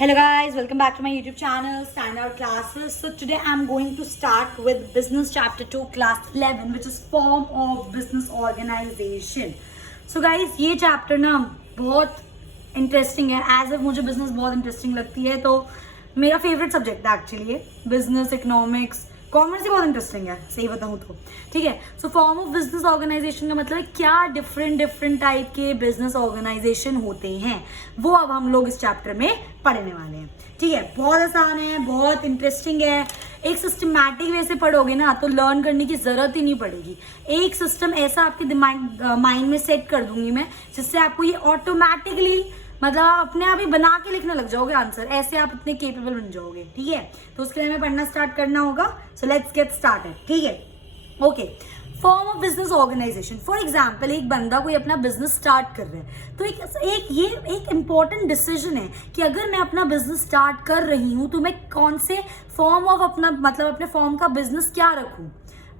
Hello guys, welcome back to my YouTube channel Standout Classes. So today I'm going to start with business chapter 2 class 11 which is form of business organization. So guys ये chapter ना बहुत interesting है. As if मुझे business बहुत interesting लगती है तो मेरा favorite subject है actually ये business, economics, कॉमर्स ही बहुत इंटरेस्टिंग है सही बताऊँ तो. ठीक है. So form of business organisation का मतलब है क्या डिफरेंट टाइप के बिजनेस ऑर्गेनाइजेशन होते हैं वो अब हम लोग इस चैप्टर में पढ़ने वाले हैं. ठीक है. बहुत आसान है, बहुत इंटरेस्टिंग है. एक सिस्टमैटिक वे से पढ़ोगे ना तो लर्न करने की जरूरत ही नहीं पड़ेगी. एक सिस्टम ऐसा आपके दिमाग माइंड में सेट कर दूंगी मैं जिससे आपको ये ऑटोमेटिकली मतलब आप अपने आप ही बना के लिखने लग जाओगे आंसर. ऐसे आप इतने केपेबल बन जाओगे. ठीक है. तो उसके लिए हमें पढ़ना स्टार्ट करना होगा. So let's get started. ठीक है. Okay. Form of business organisation. For example एक बंदा कोई अपना बिजनेस स्टार्ट कर रहा है तो एक इंपॉर्टेंट डिसीजन है कि अगर मैं अपना बिजनेस स्टार्ट कर रही हूँ तो मैं कौन से फॉर्म ऑफ अपने फॉर्म का बिजनेस क्या रखूँ,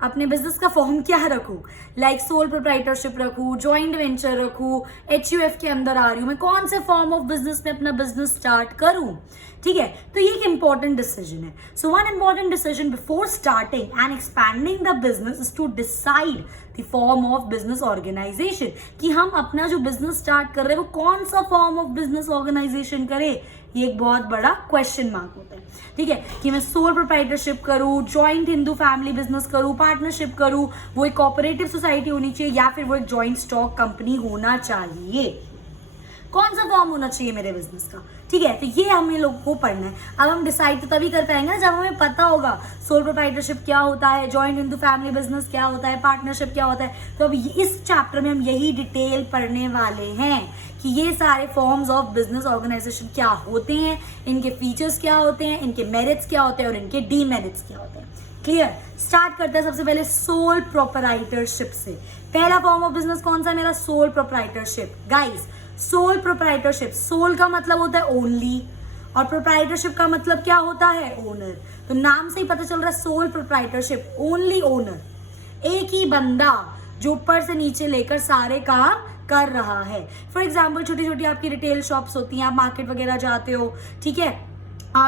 अपने बिजनेस का फॉर्म क्या रखूँ. लाइक सोल प्रोप्राइटरशिप रखूँ, जॉइंट वेंचर रखूँ, HUF के अंदर आ रही हूँ, मैं कौन से फॉर्म ऑफ बिजनेस में अपना बिजनेस स्टार्ट करूँ. ठीक है. तो ये एक इंपॉर्टेंट डिसीजन है. So one important decision before starting and expanding the business is to decide the form of business organisation कि हम अपना जो बिजनेस स्टार्ट कर रहे हैं वो कौन सा फॉर्म ऑफ बिजनेस ऑर्गेनाइजेशन करें. ये एक बहुत बड़ा क्वेश्चन मार्क होता है. ठीक है. कि मैं सोल प्रोप्राइटरशिप करूँ, जॉइंट हिंदू फैमिली बिजनेस करूँ, पार्टनरशिप करूँ, वो एक कोऑपरेटिव सोसाइटी होनी चाहिए या फिर वो एक जॉइंट स्टॉक कंपनी होना चाहिए. कौन सा फॉर्म होना चाहिए मेरे बिजनेस का. ठीक है. तो ये हमें लोगों को पढ़ना है. अब हम डिसाइड तो तभी कर पाएंगे ना जब हमें पता होगा सोल प्रोप्राइटरशिप क्या होता है, जॉइंट हिंदू फैमिली बिजनेस क्या होता है, पार्टनरशिप क्या होता है. तो अब इस चैप्टर में हम यही डिटेल पढ़ने वाले हैं कि ये सारे फॉर्म्स ऑफ बिजनेस ऑर्गेनाइजेशन क्या होते हैं, इनके फीचर्स क्या होते हैं, इनके मेरिट्स क्या होते हैं और इनके डीमेरिट्स क्या होते हैं. क्लियर. स्टार्ट करते हैं सबसे पहले सोल प्रोप्राइटरशिप से. पहला फॉर्म ऑफ बिजनेस कौन सा है मेरा? Sole proprietorship. Guys sole proprietorship, sole का मतलब होता है ओनली और प्रोप्राइटरशिप का मतलब क्या होता है? ओनर. तो नाम से ही पता चल रहा है सोल प्रोप्राइटरशिप, ओनली ओनर. एक ही बंदा जो ऊपर से नीचे लेकर सारे काम कर रहा है. फॉर एग्जाम्पल छोटी छोटी आपकी रिटेल शॉप्स होती हैं, आप मार्केट वगैरह जाते हो. ठीक है.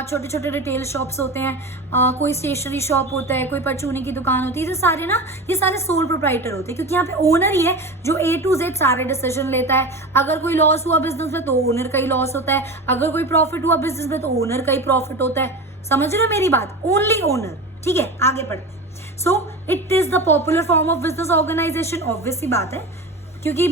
छोटे छोटे रिटेल शॉप्स होते हैं, कोई स्टेशनरी शॉप होता है, कोई परचूनी की दुकान होती है. ये सारे ना ये सारे सोल प्रोप्राइटर होते हैं क्योंकि यहाँ पे ओनर ही है जो A to Z सारे डिसीजन लेता है. अगर कोई लॉस हुआ बिजनेस में तो ओनर का ही लॉस होता है, अगर कोई प्रॉफिट हुआ बिजनेस में तो ओनर का ही प्रॉफिट होता है. समझ रहे हो मेरी बात? Only owner. ठीक है. आगे बढ़ते हैं. So it is the popular form of business organisation. Obviously बात है क्योंकि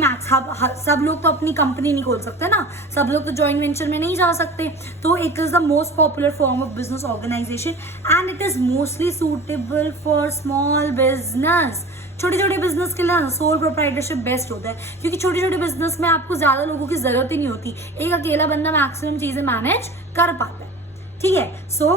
सब लोग तो अपनी कंपनी नहीं खोल सकते ना, सब लोग तो जॉइंट वेंचर में नहीं जा सकते. तो it is the most popular form of business organisation and it is mostly suitable for small business. छोटे छोटे बिजनेस के लिए सोल प्रोप्राइटरशिप बेस्ट होता है क्योंकि छोटे छोटे बिजनेस में आपको ज्यादा लोगों की जरूरत ही नहीं होती. एक अकेला बंदा मैक्सिमम चीजें मैनेज कर पाता है. ठीक है. सो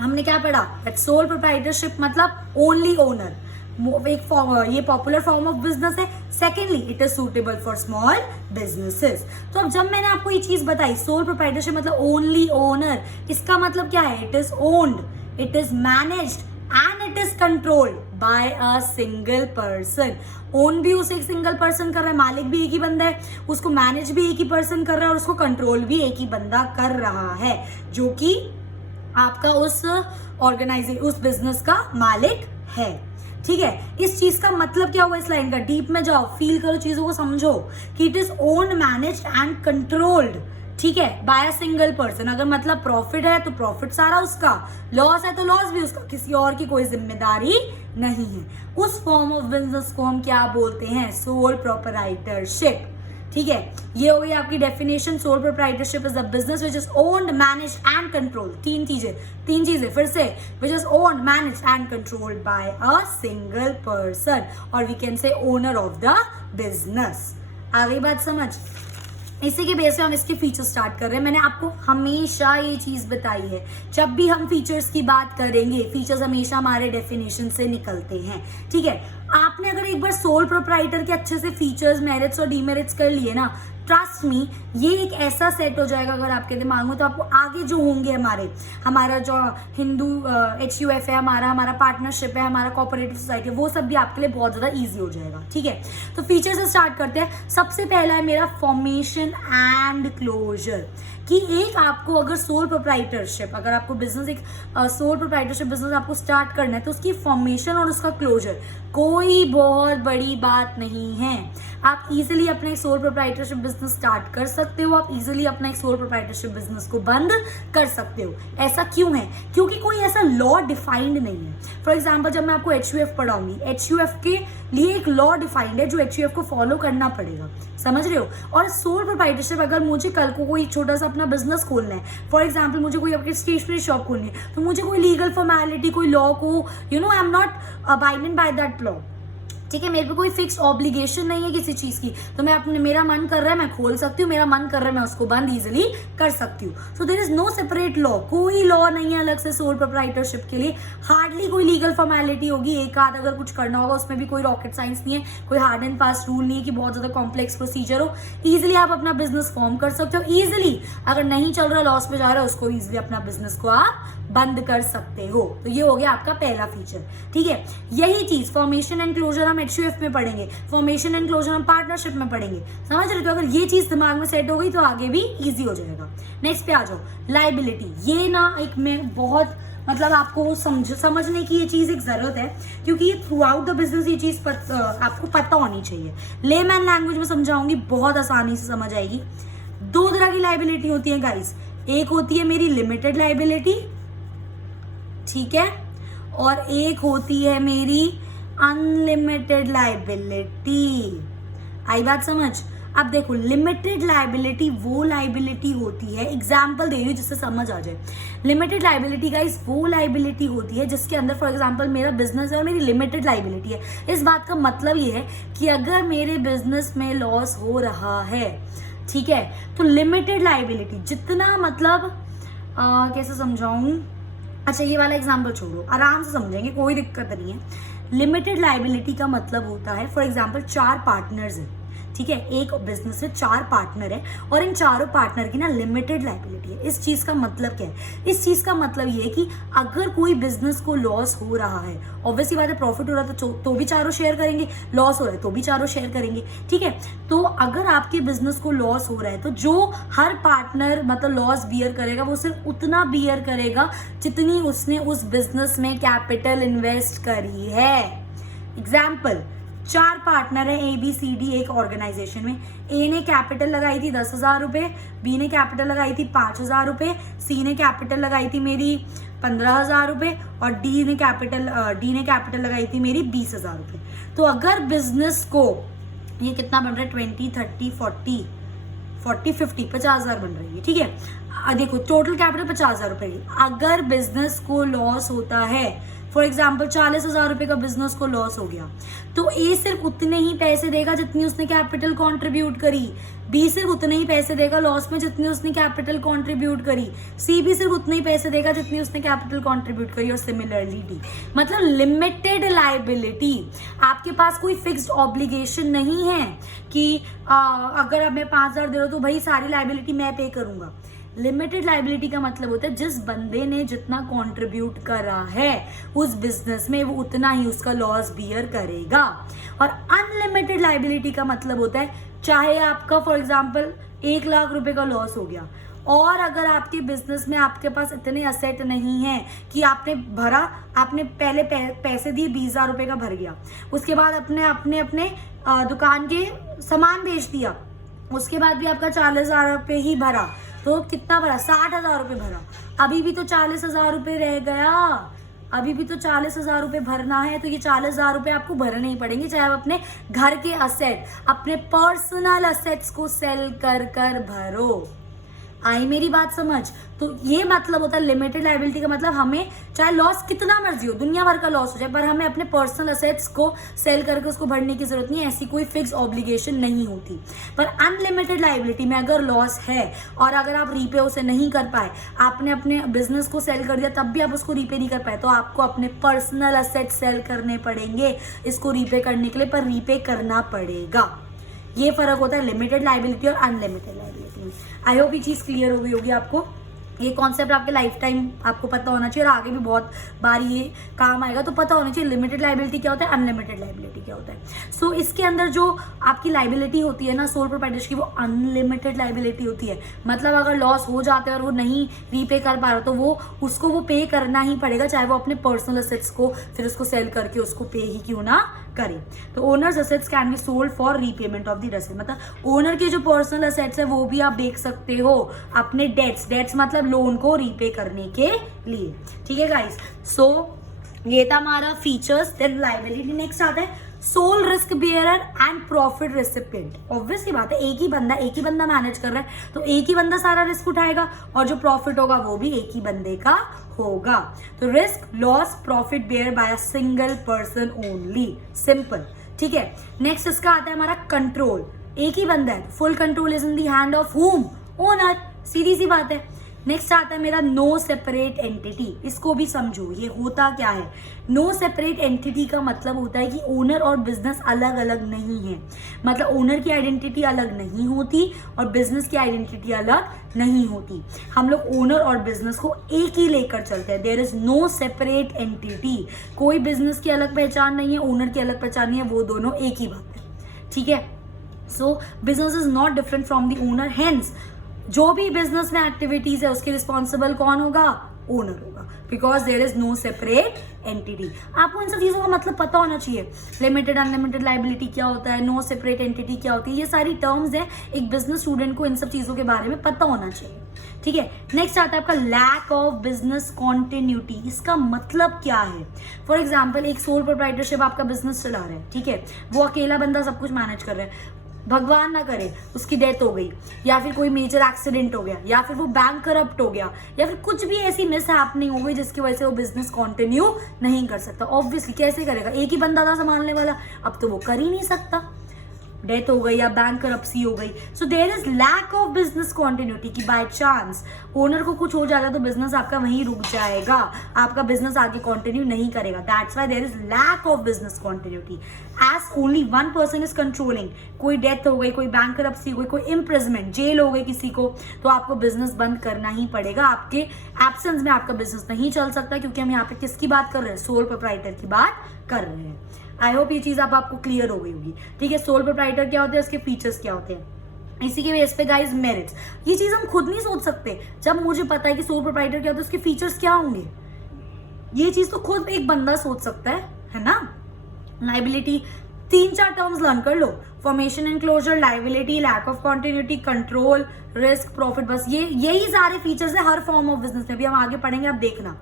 हमने क्या पढ़ा? सोल प्रोप्राइटरशिप मतलब ओनली ओनर. ये पॉपुलर फॉर्म ऑफ बिजनेस है. Secondly it is suitable for small businesses. तो अब जब मैंने आपको ये चीज बताई सोल प्रोप्राइटरशिप मतलब ओनली ओनर, इसका मतलब क्या है? It is owned, it is managed and it is controlled by a single person. Own भी उसे एक सिंगल पर्सन कर रहा है, मालिक भी एक ही बंदा है, उसको मैनेज भी एक ही पर्सन कर रहा है और उसको कंट्रोल भी एक ही बंदा कर रहा है जो कि आपका उस बिजनेस का मालिक है. ठीक है. इस चीज का मतलब क्या हुआ इस लाइन का? डीप में जाओ, फील करो, चीजों को समझो कि it is owned, managed and controlled. ठीक है. By a single person. अगर मतलब प्रॉफिट है तो प्रॉफिट सारा उसका, लॉस है तो लॉस भी उसका, किसी और की कोई जिम्मेदारी नहीं है. उस फॉर्म ऑफ बिजनेस को हम क्या बोलते हैं? Sole proprietorship. ठीक है. ये हो गई आपकी definition. Sole proprietorship is a business which is owned, managed and controlled. तीन चीजें फिर से. Which is owned, managed and controlled by a single person और we can say owner of the business. आ गई बात समझ? इसी के बेस पे हम इसके फीचर्स स्टार्ट कर रहे हैं. मैंने आपको हमेशा ये चीज बताई है, जब भी हम फीचर्स की बात करेंगे फीचर्स हमेशा हमारे डेफिनेशन से निकलते हैं. ठीक है. आपने अगर एक बार सोल प्रोप्राइटर के अच्छे से फीचर्स, मेरिट्स और डीमेरिट्स कर लिए ना, ट्रस्ट मी ये एक ऐसा सेट हो जाएगा अगर आपके दिमाग में, तो आपको आगे जो होंगे हमारा जो हिंदू HUF है, हमारा पार्टनरशिप है, हमारा कोऑपरेटिव सोसाइटी है, वो सब भी आपके लिए बहुत ज़्यादा ईजी हो जाएगा. ठीक है. तो फीचर से स्टार्ट करते हैं. सबसे पहला है मेरा फॉर्मेशन एंड क्लोजर. कि एक आपको अगर सोल प्रोप्राइटरशिप, अगर आपको बिजनेस एक सोल प्रोप्राइटरशिप बिजनेस आपको स्टार्ट करना है तो उसकी फॉर्मेशन और उसका क्लोजर कोई बहुत बड़ी बात नहीं है। आप इजीली अपना एक सोल प्रोप्राइटरशिप बिजनेस स्टार्ट कर सकते हो, आप इजीली अपना एक सोल प्रोप्राइटरशिप बिजनेस को बंद कर सकते हो। ऐसा क्यों है? क्योंकि कोई ऐसा लॉ डिफाइंड नहीं है। फॉर एग्जाम्पल, जब मैं आपको HUF पढ़ाऊंगी, HUF के लिए एक लॉ डिफाइंड है जो HUF को फॉलो करना पड़ेगा, समझ रहे हो? और सोल प्रोप्राइटरशिप, अगर मुझे कल को कोई छोटा सा अपना बिजनेस खोलना है, फॉर एग्जाम्पल मुझे कोई अपनी स्टेशनरी शॉप खोलनी है, तो मुझे कोई लीगल फॉर्मेलिटी, कोई लॉ को I am not abided by that law, ठीक है? मेरे पे कोई फिक्स ऑब्लिगेशन नहीं है किसी चीज की, तो मैं अपने, मेरा मन कर रहा है मैं खोल सकती हूँ, मेरा मन कर रहा है मैं उसको बंद इजीली कर सकती हूँ। So there is no separate law, कोई लॉ नहीं है अलग से सोल प्रोप्राइटरशिप के लिए। हार्डली कोई लीगल फॉर्मेलिटी होगी, एक आध अगर कुछ करना होगा, उसमें भी कोई रॉकेट साइंस नहीं है, कोई हार्ड एंड फास्ट रूल नहीं है कि बहुत ज्यादा कॉम्प्लेक्स प्रोसीजर हो। इजिली आप अपना बिजनेस फॉर्म कर सकते हो, इजिली अगर नहीं चल रहा, लॉस में जा रहा है, उसको इजिली अपना बिजनेस को आप बंद कर सकते हो। तो ये हो गया आपका पहला फीचर, ठीक है? यही चीज फॉर्मेशन एंड क्लोजर हम HUF में पढ़ेंगे, फॉर्मेशन एंड क्लोजर हम पार्टनरशिप में पढ़ेंगे, समझ रहे हो? तो अगर ये चीज दिमाग में सेट हो गई तो आगे भी इजी हो जाएगा। नेक्स्ट पे आ जाओ, लायबिलिटी। ये ना एक में बहुत मतलब आपको समझने की ये चीज एक जरूरत है, क्योंकि ये थ्रू आउट द बिजनेस ये चीज आपको पता होनी चाहिए। लेमैन लैंग्वेज में समझाऊंगी, बहुत आसानी से समझ आएगी। दो तरह की लायबिलिटी होती है गाइस, एक होती है मेरी लिमिटेड लायबिलिटी, ठीक है, और एक होती है मेरी अनलिमिटेड लायबिलिटी। आई बात समझ? अब देखो, लिमिटेड लायबिलिटी वो लायबिलिटी होती है, एग्जाम्पल दे रही हूँ जिससे समझ आ जाए। लिमिटेड लायबिलिटी गाइस वो लायबिलिटी होती है जिसके अंदर फॉर एग्जाम्पल मेरा बिजनेस है और मेरी लिमिटेड लायबिलिटी है। इस बात का मतलब ये है कि अगर मेरे बिजनेस में लॉस हो रहा है, ठीक है, तो लिमिटेड लायबिलिटी जितना मतलब कैसे समझाऊं? अच्छा, ये वाला एग्जाम्पल छोड़ो, आराम से समझेंगे, कोई दिक्कत नहीं है। लिमिटेड लायबिलिटी का मतलब होता है, फॉर एग्जाम्पल 4 पार्टनर्स हैं, ठीक है, एक बिजनेस में 4 पार्टनर है और इन चारों पार्टनर की ना लिमिटेड लायबिलिटी है। इस चीज का मतलब क्या है? इस चीज का मतलब ये है कि अगर कोई बिजनेस को लॉस हो रहा है, ऑब्वियसली बात है, प्रॉफिट हो रहा है तो भी चारों शेयर करेंगे, लॉस हो रहा है तो भी चारों शेयर करेंगे, ठीक है? तो अगर आपके बिजनेस को लॉस हो रहा है तो जो हर पार्टनर मतलब लॉस बियर करेगा, वो सिर्फ उतना बियर करेगा जितनी उसने उस बिजनेस में कैपिटल इन्वेस्ट करी है। एग्जाम्पल, 4 पार्टनर है ABCD एक ऑर्गेनाइजेशन में। A ने कैपिटल लगाई थी 10,000 रुपए, B ने कैपिटल लगाई थी 5,000 रुपए, C ने कैपिटल लगाई थी मेरी 15,000 रुपए और D ने कैपिटल लगाई थी मेरी 20,000 रुपए। तो अगर बिजनेस को ये कितना बन रहा है, 20, 30, 40, 50, 50,000 बन रही है, ठीक है? देखो, टोटल कैपिटल 50,000 रुपए। अगर बिजनेस को लॉस होता है, फॉर एग्जाम्पल 40,000 रुपए का बिजनेस को लॉस हो गया, तो ए सिर्फ उतने ही पैसे देगा जितनी उसने कैपिटल कंट्रीब्यूट करी, बी सिर्फ उतने ही पैसे देगा लॉस में जितनी उसने कैपिटल कंट्रीब्यूट करी, सी भी सिर्फ उतने ही पैसे देगा जितनी उसने कैपिटल कंट्रीब्यूट करी, और सिमिलरली डी। मतलब लिमिटेड लायबिलिटी, आपके पास कोई फिक्स्ड ऑब्लिगेशन नहीं है कि अगर अब मैं 5,000 दे रहा हूं तो भाई सारी लायबिलिटी मैं पे करूंगा। लिमिटेड लायबिलिटी का मतलब होता है जिस बंदे ने जितना कंट्रीब्यूट करा है उस बिजनेस में वो उतना ही उसका लॉस बियर करेगा। और अनलिमिटेड लायबिलिटी का मतलब होता है चाहे आपका फॉर एग्जांपल 1 लाख रुपए का लॉस हो गया और अगर आपके बिजनेस में आपके पास इतने असेट नहीं है कि आपने पहले पैसे दिए 20,000 रुपए का भर गया, उसके बाद अपने दुकान के सामान बेच दिया, उसके बाद भी आपका 40,000 रुपए ही भरा, तो कितना भरा, 60,000 रुपए भरा, अभी भी तो 40,000 रुपए रह गया, अभी भी तो 40,000 रुपए भरना है। तो ये 40,000 रुपए आपको भरने ही पड़ेंगे, चाहे आप अपने घर के असेट, अपने पर्सनल असेट्स को सेल कर भरो। आई मेरी बात समझ? तो ये मतलब होता है लिमिटेड लायबिलिटी का मतलब हमें चाहे लॉस कितना मर्जी हो, दुनिया भर का लॉस हो जाए, पर हमें अपने पर्सनल असेट्स को सेल करके उसको भरने की जरूरत नहीं है, ऐसी कोई फिक्स ऑब्लिगेशन नहीं होती। पर अनलिमिटेड लायबिलिटी में अगर लॉस है और अगर आप रीपे उसे नहीं कर पाए, आपने अपने बिजनेस को सेल कर दिया तब भी आप उसको रीपे नहीं कर पाए, तो आपको अपने पर्सनल असेट सेल करने पड़ेंगे इसको रीपे करने के लिए, पर रीपे करना पड़ेगा। ये फर्क होता है लिमिटेड लायबिलिटी और अनलिमिटेड लायबिलिटी में। आई होप ये चीज क्लियर हो गई होगी आपको। ये कॉन्सेप्ट आपके लाइफ टाइम आपको पता होना चाहिए और आगे भी बहुत बार ये काम आएगा, तो पता होना चाहिए लिमिटेड लाइबिलिटी क्या होता है, अनलिमिटेड लाइबिलिटी क्या होता है। सो इसके अंदर जो आपकी लाइबिलिटी होती है ना सोल प्रोप्राइटरशिप की, वो अनलिमिटेड लाइबिलिटी होती है। मतलब अगर लॉस हो जाता है और वो नहीं रीपे कर पा रहा तो वो उसको वो पे करना ही पड़ेगा, चाहे वो अपने पर्सनल असेट्स को फिर उसको सेल करके उसको पे ही क्यों ना करे। तो owners assets can be sold for repayment of the receipt, मतलब ओनर के जो पर्सनल असेट्स है वो भी आप बेच सकते हो अपने डेट्स मतलब लोन को रीपे करने के लिए। ठीक है गाइस, सो ये था हमारा फीचर्स। देन लायबिलिटी नेक्स्ट आता है sole risk bearer and profit recipient. Obviously बात है, एक ही बंदा मैनेज कर रहा है तो एक ही बंदा सारा रिस्क उठाएगा और जो प्रॉफिट होगा वो भी एक ही बंदे का होगा। तो risk loss profit bear by a single person only, simple. ठीक है, नेक्स्ट इसका आता है हमारा कंट्रोल। एक ही बंदा है, full control is in the hand of whom, owner, सीधी सी बात है। नेक्स्ट आता है मेरा नो सेपरेट एंटिटी। इसको भी समझो, ये होता क्या है। नो सेपरेट एंटिटी का मतलब होता है कि ओनर और बिजनेस अलग अलग नहीं है। मतलब ओनर की आइडेंटिटी अलग नहीं होती और बिजनेस की आइडेंटिटी अलग नहीं होती। हम लोग ओनर और बिजनेस को एक ही लेकर चलते हैं। There is no separate entity. कोई बिजनेस की अलग पहचान नहीं है, ओनर की अलग पहचान नहीं है, वो दोनों एक ही बात है। ठीक है, सो business is not different from the owner, hence जो भी बिजनेस में एक्टिविटीज है उसके रिस्पॉन्सिबल कौन होगा, ओनर होगा, because there is no separate entity. आपको इन सब चीजों का मतलब पता होना चाहिए। लिमिटेड अनलिमिटेड लाइबिलिटी क्या होता है, नो सेपरेट एंटिटी क्या होती है, ये सारी टर्म्स हैं। एक बिजनेस स्टूडेंट को इन सब चीजों के बारे में पता होना चाहिए। ठीक है, नेक्स्ट आता है आपका लैक ऑफ बिजनेस कॉन्टिन्यूटी। इसका मतलब क्या है। फॉर एग्जाम्पल एक सोल प्रोप्राइटरशिप आपका बिजनेस चला रहा है, ठीक है, वो अकेला बंदा सब कुछ मैनेज कर रहा है, भगवान ना करे उसकी डेथ हो गई या फिर कोई मेजर एक्सीडेंट हो गया या फिर वो बैंक करप्ट हो गया या फिर कुछ भी ऐसी मिस हैपनिंग हो गई जिसकी वजह से वो बिजनेस कंटिन्यू नहीं कर सकता। ऑब्वियसली कैसे करेगा, एक ही बंदा था संभालने वाला, अब तो वो कर ही नहीं सकता, डेथ हो गई या बैंक करप्सी हो गई। So there is lack of business continuity की बाय चांस ओनर को कुछ हो जाता है तो बिजनेस आपका वहीं रुक जाएगा, आपका बिजनेस आगे कंटिन्यू नहीं करेगा। That's why there is lack of business continuity as only one person is controlling. कोई डेथ हो गई, कोई बैंक करप्सी हो गई, कोई इम्प्रिजमेंट, जेल हो गई किसी को, तो आपको बिजनेस बंद करना ही पड़ेगा। आपके एब्सेंस में आपका बिजनेस नहीं चल सकता, क्योंकि हम यहाँ पे किसकी बात कर रहे हैं, सोल प्रोप्राइटर की बात कर रहे हैं। आई होप ये चीज आपको क्लियर हो गई होगी। ठीक है, सोल प्रोप्राइटर क्या होते हैं, उसके फीचर्स क्या होते हैं, इसी के बेस पे गाइस मेरिट्स। ये चीज हम खुद नहीं सोच सकते। जब मुझे पता है कि सोल प्रोप्राइटर क्या होता है, उसके फीचर्स क्या होंगे, ये चीज तो खुद एक बंदा सोच सकता है ना। लाइबिलिटी 3-4 टर्म्स लर्न कर लो, formation and closure, liability, lack of continuity, control, risk, profit, बस यही सारे फीचर्स है हर फॉर्म ऑफ बिजनेस में। भी हम आगे पढ़ेंगे, आप देखना।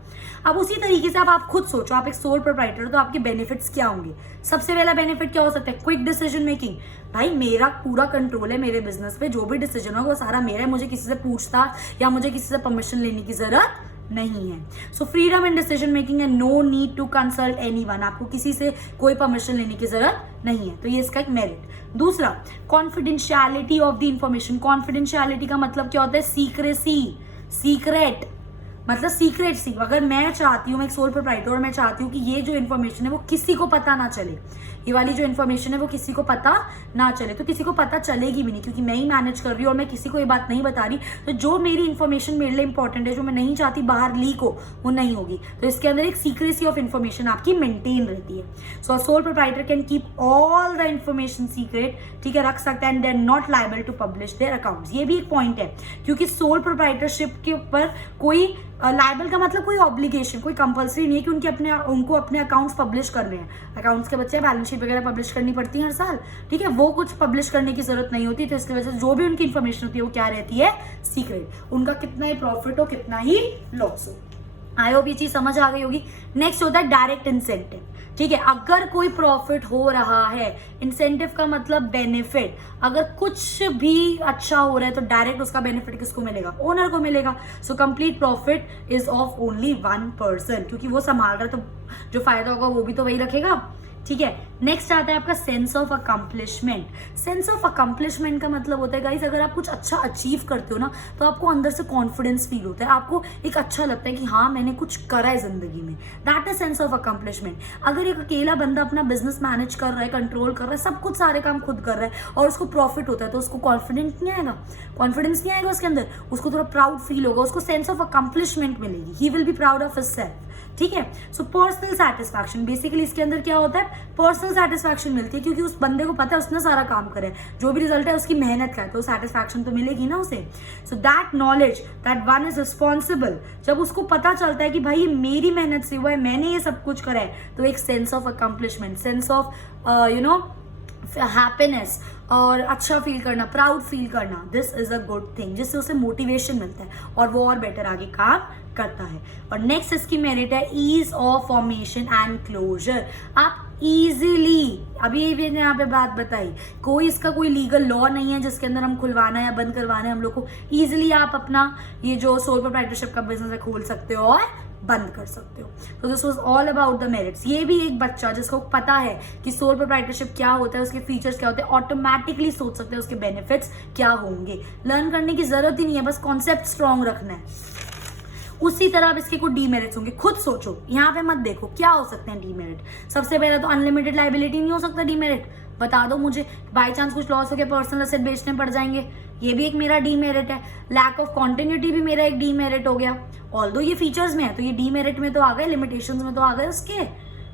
अब उसी तरीके से आप खुद सोचो, आप एक सोल प्रोप्राइटर हो तो आपके बेनिफिट्स क्या होंगे। सबसे पहला बेनिफिट क्या हो सकता है, क्विक डिसीजन मेकिंग। भाई मेरा पूरा कंट्रोल है मेरे बिजनेस पे, जो भी डिसीजन होगा वो सारा मेरा है, मुझे किसी से पूछताछ या मुझे किसी से परमिशन लेने की जरूरत नहीं है। So freedom in decision making है, no need to consult anyone, आपको किसी से कोई परमिशन लेने की जरूरत नहीं है, तो ये इसका एक मेरिट। दूसरा, confidentiality of the information. Confidentiality का मतलब क्या होता है, सीक्रेसी, सीक्रेट, मतलब सीक्रेट सी। अगर मैं चाहती हूँ, मैं एक सोल प्रोप्राइटर और मैं चाहती हूँ कि ये जो इन्फॉर्मेशन है वो किसी को पता ना चले, ये वाली जो इन्फॉर्मेशन है वो किसी को पता ना चले, तो किसी को पता चलेगी भी नहीं, क्योंकि मैं ही मैनेज कर रही हूँ और मैं किसी को ये बात नहीं बता रही। तो जो मेरी इन्फॉर्मेशन मेरे लिए इंपॉर्टेंट है, जो मैं नहीं चाहती बाहर लीक हो, वो नहीं होगी। तो इसके अंदर एक सीक्रेसी ऑफ इन्फॉर्मेशन आपकी मेंटेन रहती है। So sole proprietor can keep all the information secret, ठीक है, रख सकता है, and they are not liable to publish their accounts. ये भी एक पॉइंट है, क्योंकि सोल प्रोप्राइटरशिप के ऊपर कोई लायबल का मतलब कोई ऑब्लिगेशन, कोई कंपलसरी नहीं है कि उनको अपने अकाउंट्स पब्लिश करने हैं। अकाउंट्स के बच्चे बैलेंस शीट वगैरह पब्लिश करनी पड़ती है हर साल, ठीक है, वो कुछ पब्लिश करने की जरूरत नहीं होती। तो इसकी वजह से जो भी उनकी इन्फॉर्मेशन होती है वो क्या रहती है, सीक्रेट। उनका कितना ही प्रॉफिट हो, कितना ही लॉस हो। आई होप ये चीज समझ आ गई होगी। नेक्स्ट होता है डायरेक्ट इंसेंटिव। ठीक है, अगर कोई प्रॉफिट हो रहा है, इंसेंटिव का मतलब बेनिफिट, अगर कुछ भी अच्छा हो रहा है तो डायरेक्ट उसका बेनिफिट किसको मिलेगा, ओनर को मिलेगा। So complete profit is of only one person, क्योंकि वो संभाल रहा है तो जो फायदा होगा वो भी तो वही रखेगा। ठीक है। नेक्स्ट आता है आपका sense of accomplishment. Sense of accomplishment का मतलब होता है गाइस, अगर आप कुछ अच्छा अचीव करते हो ना तो आपको अंदर से कॉन्फिडेंस फील होता है, आपको एक अच्छा लगता है कि हाँ मैंने कुछ करा है जिंदगी में। That is sense of accomplishment. अगर एक अकेला बंदा अपना बिजनेस मैनेज कर रहा है, कंट्रोल कर रहा है, सब कुछ सारे काम खुद कर रहा है और उसको प्रॉफिट होता है तो उसको कॉन्फिडेंस नहीं आएगा, कॉन्फिडेंस नहीं आएगा उसके अंदर, उसको थोड़ा प्राउड फील होगा, उसको सेंस ऑफ अकम्पलिशमेंट मिलेगी, he will be proud of himself. ठीक है। सो पर्सनल सेटिस्फैक्शन, बेसिकली इसके अंदर क्या होता है, पर्सनल सेटिस्फैक्शन मिलती है क्योंकि उस बंदे को पता है उसने सारा काम करा है, जो भी रिजल्ट है उसकी मेहनत का है, तो सेटिस्फैक्शन तो मिलेगी ना उसे। So that knowledge that one is responsible, जब उसको पता चलता है कि भाई मेरी मेहनत से हुआ है, मैंने ये सब कुछ करा है, तो एक sense of accomplishment, sense of happiness और अच्छा फील करना, प्राउड फील करना, this is a good thing, जिससे उसे मोटिवेशन मिलता है और वो और बेटर आगे काम करता है। और नेक्स्ट इसकी मेरिट है ease of formation and closure. आप इजीली, अभी ये यहाँ पे बात बताई, कोई इसका कोई लीगल लॉ नहीं है जिसके अंदर हम खुलवाना है या बंद करवाना है हम लोग को। इजीली आप अपना ये जो सोल प्रोप्राइटरशिप का बिजनेस है खोल सकते हो और बंद कर सकते हो। तो this was all about the merits. ये भी एक बच्चा जिसको पता है कि सोल प्रोप्राइटरशिप क्या होता है, उसके फीचर्स क्या होते हैं, ऑटोमेटिकली सोच सकते हैं उसके बेनिफिट्स क्या होंगे। लर्न करने की जरूरत ही नहीं है, बस कॉन्सेप्ट स्ट्रॉन्ग रखना है। उसी तरह अब इसके कुछ डीमेरिट्स होंगे, खुद सोचो, यहाँ पे मत देखो क्या हो सकते हैं डीमेरिट। सबसे पहले तो अनलिमिटेड लाइबिलिटी नहीं हो सकता डीमेरिट, बता दो मुझे। बाई चांस कुछ लॉस हो गया, पर्सनल एसेट बेचने पड़ जाएंगे, ये भी एक मेरा डीमेरिट है। लैक ऑफ कॉन्टिन्यूटी भी मेरा एक डीमेरिट हो गया। ऑल्दो ये फीचर्स में है तो ये डीमेरिट में तो आ गए, लिमिटेशंस में तो आ गए उसके,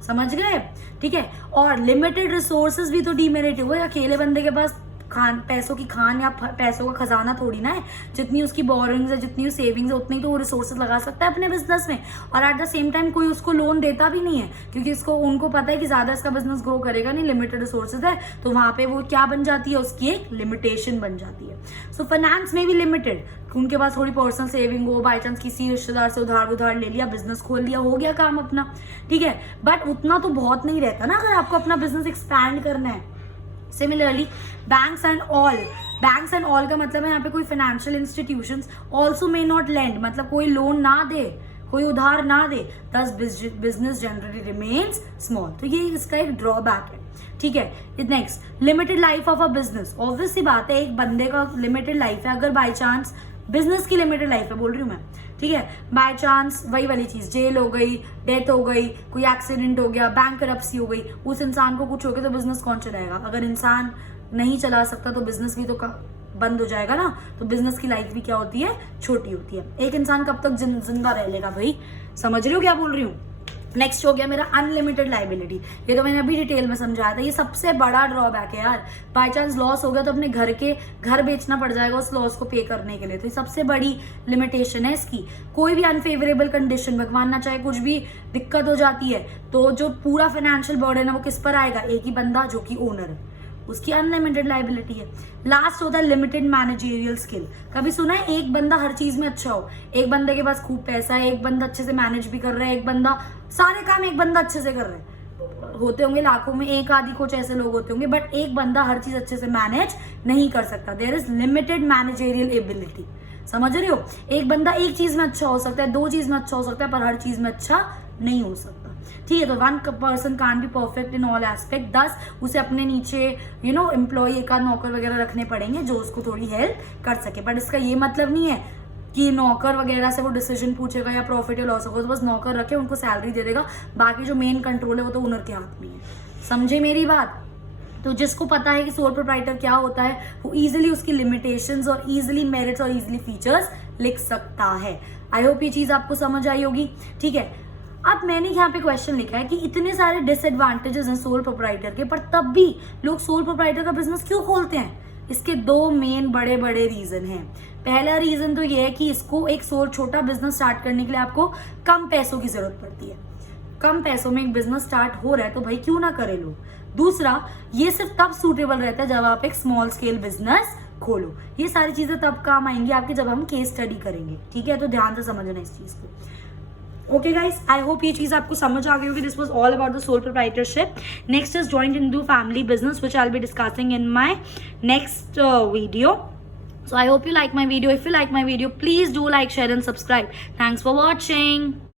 समझ गए। ठीक है। और लिमिटेड रिसोर्सेज भी तो डीमेरिट हुए। अकेले बंदे के पास पैसों की खान या पैसों का खजाना थोड़ी ना है, जितनी उसकी बोरिंग्स है, जितनी सेविंग्स है, उतनी तो वो रिसोर्सेज लगा सकता है अपने बिजनेस में। और एट द सेम टाइम कोई उसको लोन देता भी नहीं है क्योंकि इसको उनको पता है कि ज्यादा इसका बिजनेस ग्रो करेगा नहीं, लिमिटेड रिसोर्सेज है, तो वहां पे वो क्या बन जाती है, उसकी एक लिमिटेशन बन जाती है। सो फाइनेंस में भी लिमिटेड, उनके पास थोड़ी पर्सनल सेविंग हो, बाई चांस किसी रिश्तेदार से उधार ले लिया, बिजनेस खोल लिया, हो गया काम अपना। ठीक है। बट उतना तो बहुत नहीं रहता ना अगर आपको अपना बिजनेस एक्सपैंड करना है। सिमिलरली बैंक्स एंड ऑल का मतलब है यहाँ पे कोई financial institutions also may not lend, मतलब कोई लोन ना दे, कोई उधार ना दे, दस बिजनेस जनरली रिमेन्स स्मॉल। तो ये इसका एक ड्रॉबैक है। ठीक है। Next, limited life of a business. Obvious सी बात है, एक बंदे का लिमिटेड लाइफ है। अगर बाई चांस बिजनेस की लिमिटेड लाइफ है बोल रही हूँ मैं, ठीक है, बाय चांस वही वाली चीज, जेल हो गई, डेथ हो गई, कोई एक्सीडेंट हो गया, बैंक करप्सी हो गई, उस इंसान को कुछ हो गया तो बिजनेस कौन चलाएगा। अगर इंसान नहीं चला सकता तो बिजनेस भी तो बंद हो जाएगा ना। तो बिजनेस की लाइफ भी क्या होती है, छोटी होती है। एक इंसान कब तक जिंदा रह लेगा भाई, समझ रहे हो क्या बोल रही हूँ। नेक्स्ट हो गया मेरा अनलिमिटेड लाइबिलिटी। ये तो मैंने अभी डिटेल में समझाया था, ये सबसे बड़ा ड्रॉबैक है यार। बाय चांस लॉस हो गया तो अपने घर बेचना पड़ जाएगा उस लॉस को पे करने के लिए, तो ये सबसे बड़ी लिमिटेशन है इसकी। कोई भी अनफेवरेबल कंडीशन, भगवान ना चाहे, कुछ भी दिक्कत हो जाती है तो जो पूरा फाइनेंशियल बर्डन है वो किस पर आएगा, एक ही बंदा जो कि ओनर है, उसकी अनलिमिटेड लाइबिलिटी है। लास्ट होता है लिमिटेड मैनेजरियल स्किल। कभी सुना है एक बंदा हर चीज में अच्छा हो, एक बंदे के पास खूब पैसा है, एक बंदा अच्छे से मैनेज भी कर रहा है, एक बंदा सारे काम एक बंदा अच्छे से कर रहा है। होते होंगे लाखों में एक आदि कुछ ऐसे लोग होते होंगे, बट एक बंदा हर चीज अच्छे से मैनेज नहीं कर सकता। There is limited managerial ability, समझ रहे हो। एक बंदा एक चीज में अच्छा हो सकता है, दो चीज में अच्छा हो सकता है, पर हर चीज में अच्छा नहीं हो सकता। ठीक है। तो one person can be perfect in all aspect, thus उसे अपने नीचे एम्प्लॉय, एक आध नौकर वगैरह रखने पड़ेंगे जो उसको थोड़ी हेल्प कर सके। बट इसका ये मतलब नहीं है कि नौकर वगैरह से वो डिसीजन पूछेगा या प्रॉफिट या लॉस होगा, तो बस नौकर रखे, उनको सैलरी दे देगा, बाकी जो मेन कंट्रोल है वो तो ओनर के हाथ में है। समझे मेरी बात। तो जिसको पता है कि सोल प्रोप्राइटर क्या होता है, वो इजीली उसकी लिमिटेशंस और इजीली मेरिट्स और इजीली फीचर्स लिख सकता है। आई होप ये चीज आपको समझ आई होगी। ठीक है। अब मैंने यहाँ पे क्वेश्चन लिखा है कि इतने सारे डिसएडवांटेजेस हैं सोल प्रोप्राइटर के, पर तब भी लोग सोल प्रोप्राइटर का बिजनेस क्यों खोलते हैं। इसके दो मेन बड़े बड़े रीजन हैं। पहला रीजन तो ये है कि इसको एक छोटा बिजनेस स्टार्ट करने के लिए आपको कम पैसों की जरूरत पड़ती है। कम पैसों में एक बिजनेस स्टार्ट हो रहा है तो भाई क्यों ना करे लोग। दूसरा, ये सिर्फ तब सूटेबल रहता है जब आप एक स्मॉल स्केल बिजनेस खोलो। ये सारी चीजें तब काम आएंगी आपके जब हम केस स्टडी करेंगे। ठीक है। तो ध्यान से समझना इस चीज को। ओके गाइस, आई होप ये चीज आपको समझ आ गई होगी। This was all about the sole proprietorship. Next is joint Hindu family business, which I will be discussing in my next video. So I hope you like my video. If you like my video, please do like, share and subscribe. Thanks for watching.